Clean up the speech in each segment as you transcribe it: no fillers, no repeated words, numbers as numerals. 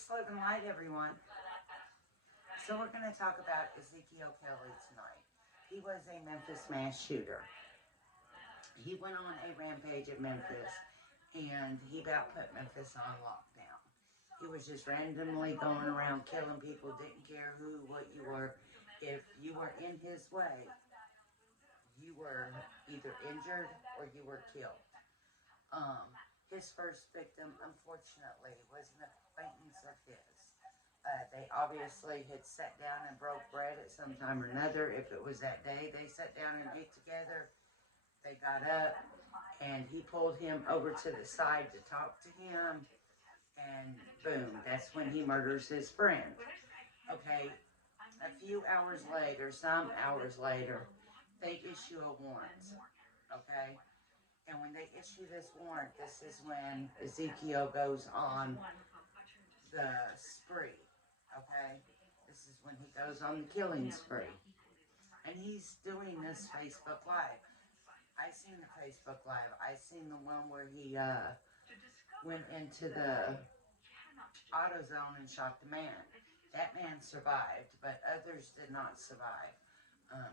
Peace, love, and light, everyone. So we're going to talk about Ezekiel Kelly tonight. He was a Memphis mass shooter. He went on a rampage at Memphis, and he about put Memphis on lockdown. He was just randomly going around killing people, didn't care who, what you were. If you were in his way, you were either injured or you were killed. His first victim, unfortunately, was an acquaintance of his. They obviously had sat down and broke bread at some time or another. If it was that day, they sat down and ate together. They got up, and he pulled him over to the side to talk to him, and boom, that's when he murders his friend. Okay, a few hours later, some hours later, they issue a warrant, okay? And when they issue this warrant, this is when Ezekiel goes on the spree, okay? This is when he goes on the killing spree. And he's doing this Facebook Live. I seen the Facebook Live. I seen the one where he went into the AutoZone and shot the man. That man survived, but others did not survive.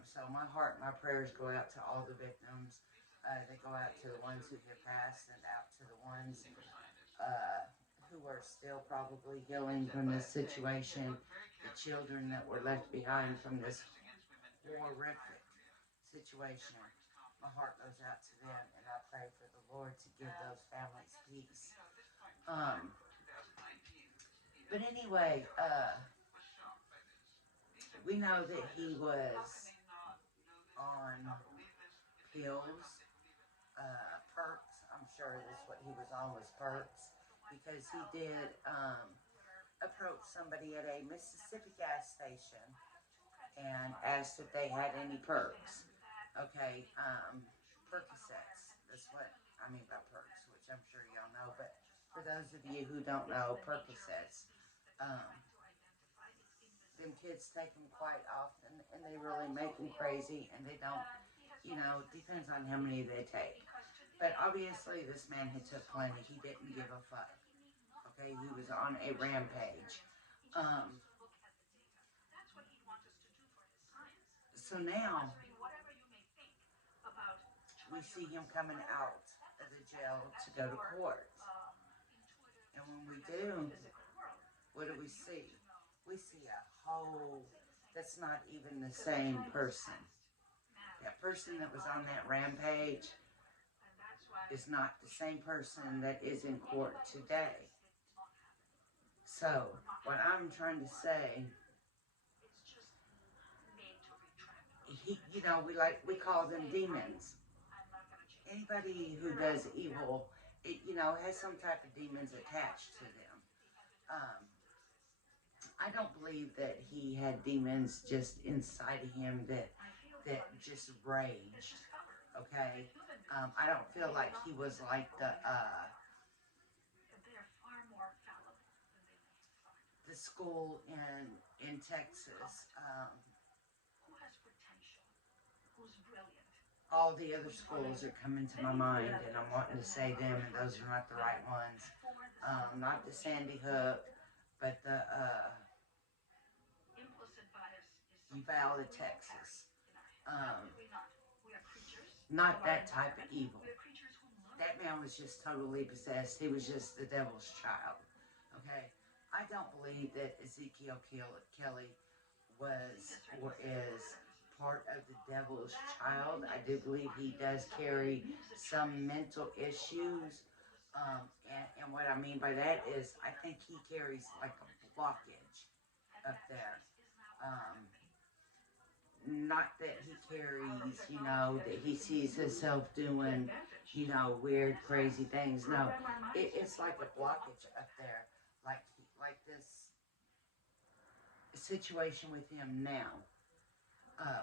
So my heart and my prayers go out to all the victims. They go out to the ones who have passed and out to the ones who are still probably healing from this situation. The children that were left behind from this horrific situation. My heart goes out to them, and I pray for the Lord to give those families peace. But anyway, we know that he was on pills, perks. I'm sure that's what he was on, was perks, because he did approach somebody at a Mississippi gas station and asked if they had any perks. Okay, Percocets. That's what I mean by perks, which I'm sure y'all know. But for those of you who don't know, Percocets, them kids take them quite often, and they really make them crazy, and they don't, you know, depends on how many they take. But obviously, this man had took plenty. He didn't give a fuck. Okay, he was on a rampage. So now, we see him coming out of the jail to go to court. And when we do, what do we see? We see a whole, that's not even the same person. That person that was on that rampage is not the same person that is in court today. So, what I'm trying to say, you know, we call them demons. Anybody who does evil, you know, has some type of demons attached to them. I don't believe that he had demons just inside of him that just raged. Okay, I don't feel like he was like the school in Texas. All the other schools are coming to my mind, and I'm wanting to say them, and those are not the right ones. Not the Sandy Hook, but the Uvalde, Texas. Not that type of evil. That man was just totally possessed. He was just the devil's child. Okay? I don't believe that Ezekiel Kelly was or is part of the devil's child. I do believe he does carry some mental issues. And what I mean by that is I think he carries like a blockage up there. Not that he carries, you know, that he sees himself doing, you know, weird, crazy things. No, it's like a blockage up there. Like this situation with him now.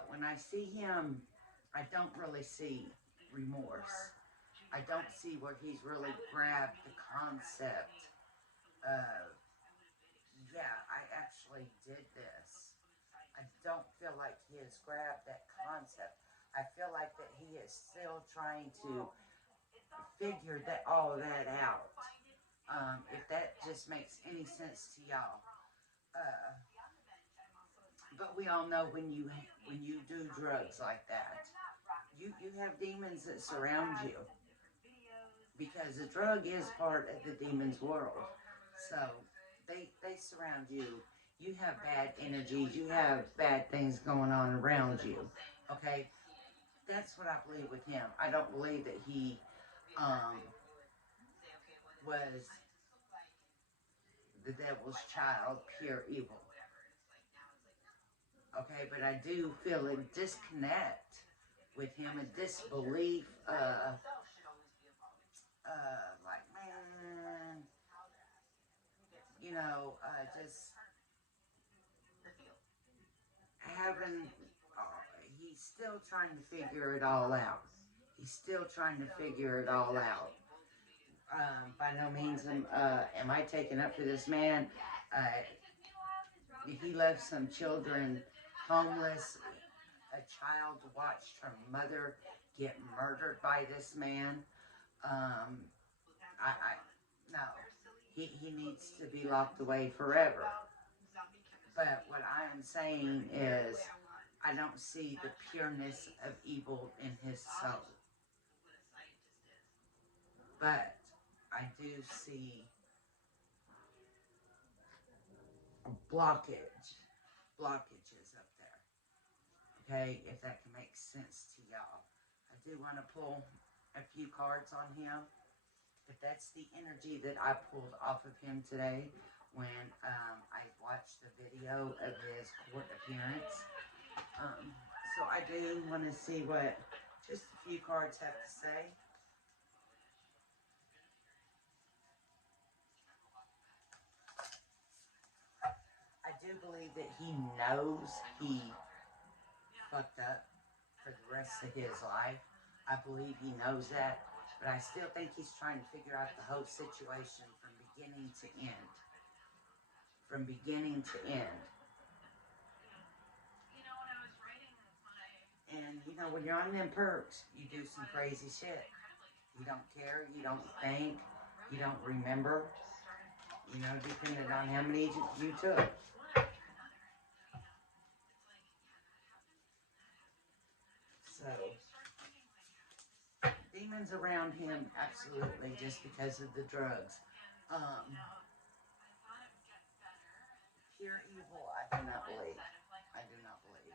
When I see him, I don't really see remorse. I don't see where he's really grabbed the concept of, yeah, I actually did this. I don't feel like he has grabbed that concept. I feel like that he is still trying to figure all that out. If that just makes any sense to y'all. Uh, but we all know when you do drugs like that, you have demons that surround you, because the drug is part of the demon's world. So they surround you. You have bad energies. You have bad things going on around you. Okay, that's what I believe with him. I don't believe that he was the devil's child, pure evil. Okay, but I do feel a disconnect with him, a disbelief. Like, man, just having, he's still trying to figure it all out. He's still trying to figure it all out. By no means am I taking up for this man. He left some children homeless. A child watched her mother get murdered by this man. No, he needs to be locked away forever. But what I am saying is, I don't see the pureness of evil in his soul. But I do see blockages up there. Okay, if that can make sense to y'all. I do want to pull a few cards on him. If that's the energy that I pulled off of him today when I watched the video of his court appearance. So I do want to see what just a few cards have to say. I do believe that he knows he fucked up for the rest of his life. I believe he knows that, but I still think he's trying to figure out the whole situation from beginning to end. From beginning to end. And, when you're on them perks, you do some crazy shit. You don't care, you don't think, you don't remember, depending on how many you took. So, demons around him, absolutely, just because of the drugs. Pure evil, I do not believe. I do not believe.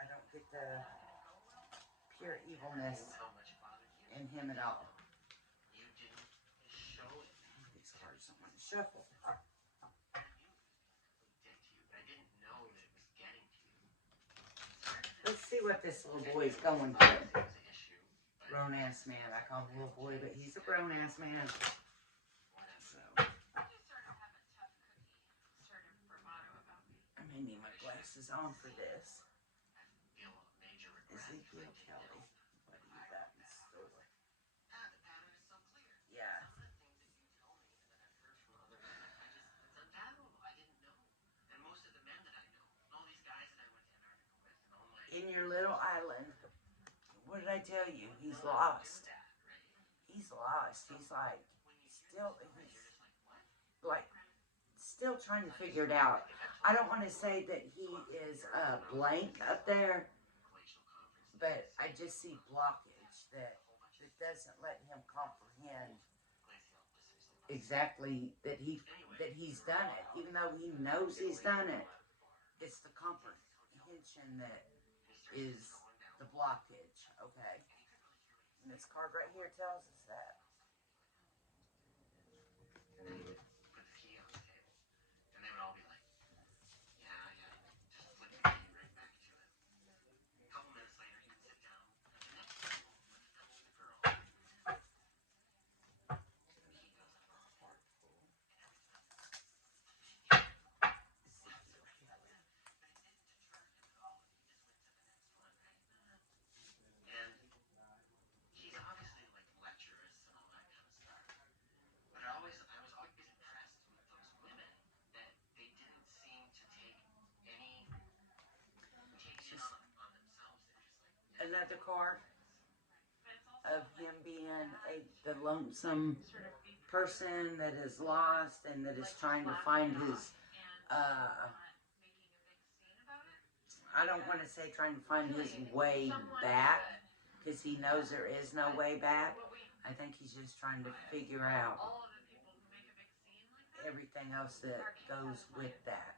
I don't get the pure evilness in him at all. These cards don't want to shuffle. Let's see what this little boy's going through. Grown-ass man. I call him a little boy, but he's a grown-ass man. So, I may need my glasses on for this. Ezekiel Kelly. What do you got in store? Yeah. In your little island, what did I tell you? He's lost. He's lost. He's still trying to figure it out. I don't want to say that he is blank up there, but I just see blockage that doesn't let him comprehend exactly that he's done it, even though he knows he's done it. It's the comprehension that is the blockage. Okay, and this card right here tells us that. Another card of him being the lonesome person that is lost and that is trying to find his, I don't want to say trying to find his way back, because he knows there is no way back. I think he's just trying to figure out everything else that goes with that.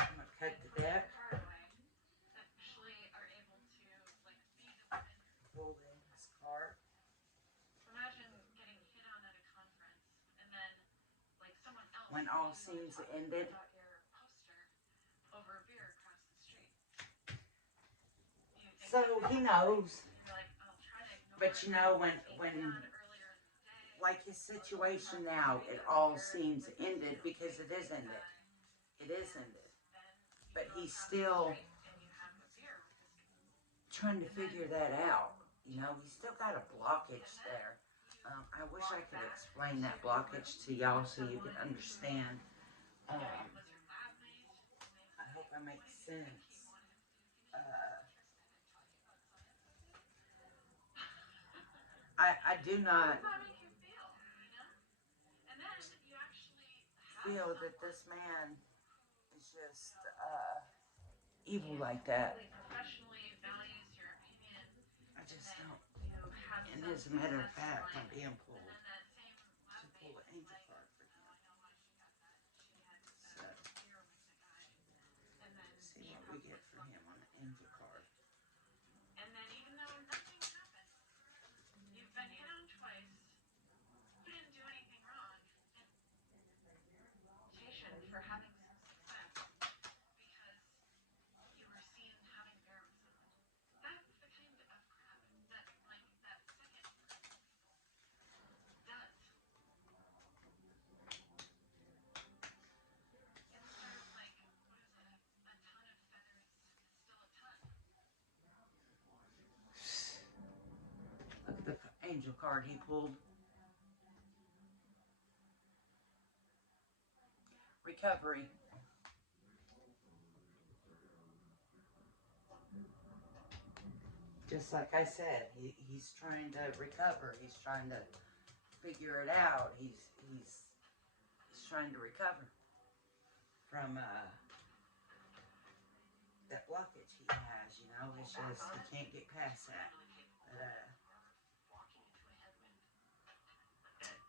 I'm going to cut the deck. Pull in his cart. When all seems ended. So he knows. But you know, when like his situation now, it all seems ended, because it is ended. It is ended. But he's still trying to figure that out. You know, he's still got a blockage there. I wish I could explain that blockage to y'all so you can understand. I hope I make sense. I do not feel that this man is just evil like that. I just don't. And as a matter of fact, I'm being pulled to pull an angel card for him. So, see what we get for him on the angel card. Look at the angel card he pulled. Recovery. Just like I said, he's trying to recover. He's trying to figure it out. He's trying to recover from that blockage he has. You know, it's just he can't get past that. But,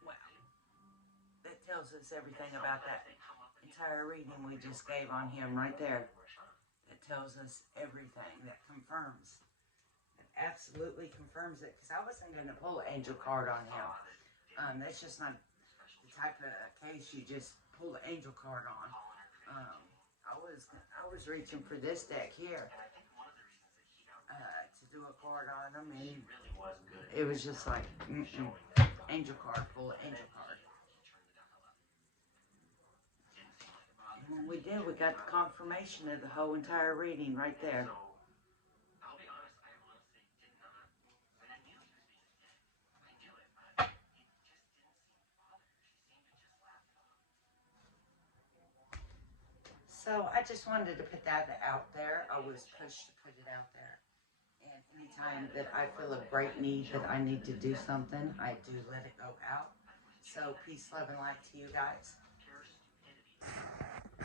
wow, that tells us everything about that entire reading we just gave on him right there. It tells us everything. That confirms. It absolutely confirms it. Because I wasn't going to pull an angel card on him. That's just not the type of case you just pull an angel card on. I was reaching for this deck here to do a card on him, and it was just like angel card, pull an angel card. And when we did, we got the confirmation of the whole entire reading right there. So I just wanted to put that out there. I was pushed to put it out there. And anytime that I feel a great need that I need to do something, I do let it go out. So peace, love, and light to you guys.